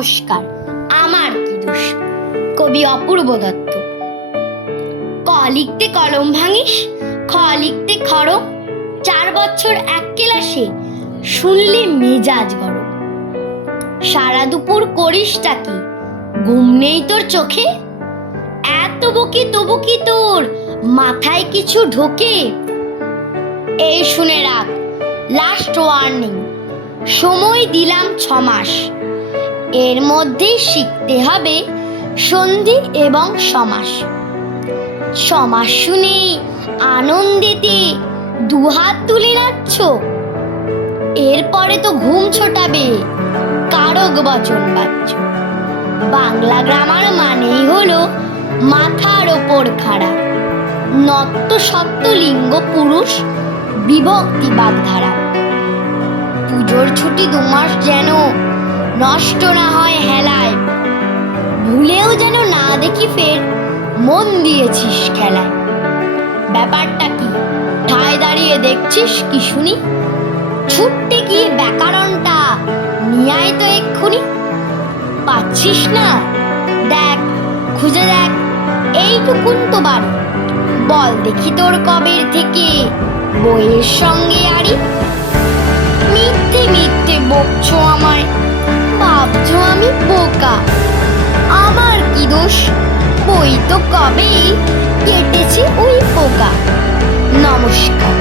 নমস্কার, আমার কি দোষ? কবি অপূর্ব দত্ত। ক লিখতে কলম ভাঙিস, খ লিখতে খড়ম, 4 বছর এক ক্লাসে শুনলি মেজাজ গরম। সারা দুপুর করিসটা কি, ঘুম নেই তোর চোখে? এত বকি তবু কি তোর মাথায় কিছু ঢোকে? এই শুনে রাখ, লাস্ট ওয়ার্নিং, সময় দিলাম 6 মাস। এর মধ্যেই শিখতে হবে সন্ধি এবং সমাস। সমাস শুনে আনন্দেতে দুহাত তুলে নাচছ, এরপরে তো ঘুম ছোটাবে, কারক বচন বাচ্চ। বাংলা গ্রামার মানেই হলো মাথার ওপর খাড়া, নত্ব সত্য লিঙ্গ পুরুষ বিভক্তি বাগধারা। পুজোর ছুটি 2 মাস যেন নষ্ট না হয় হেলায়, ভুলেও যেন না দেখি ফের মন দিয়েছিস খেলায়। ব্যাপারটা কি ঠায় দাঁড়িয়ে দেখছিস কি শুনি? ছুটতে গিয়ে ব্যাকরণটা নিয়ে আয় তো এক্ষুনি। পাচ্ছিস না? দেখ, খুঁজে দেখ, এইটুকুন তো বাড়ি। বল দেখি তোর কবের থেকে বইয়ের সঙ্গে আড়ি। মিথ্যে মিথ্যে বকছো আমায়, ভাবছো আমি বোকা। আমার কি দোষ? বই তো কবেই কেটেছে ওই পোকা। নমস্কার।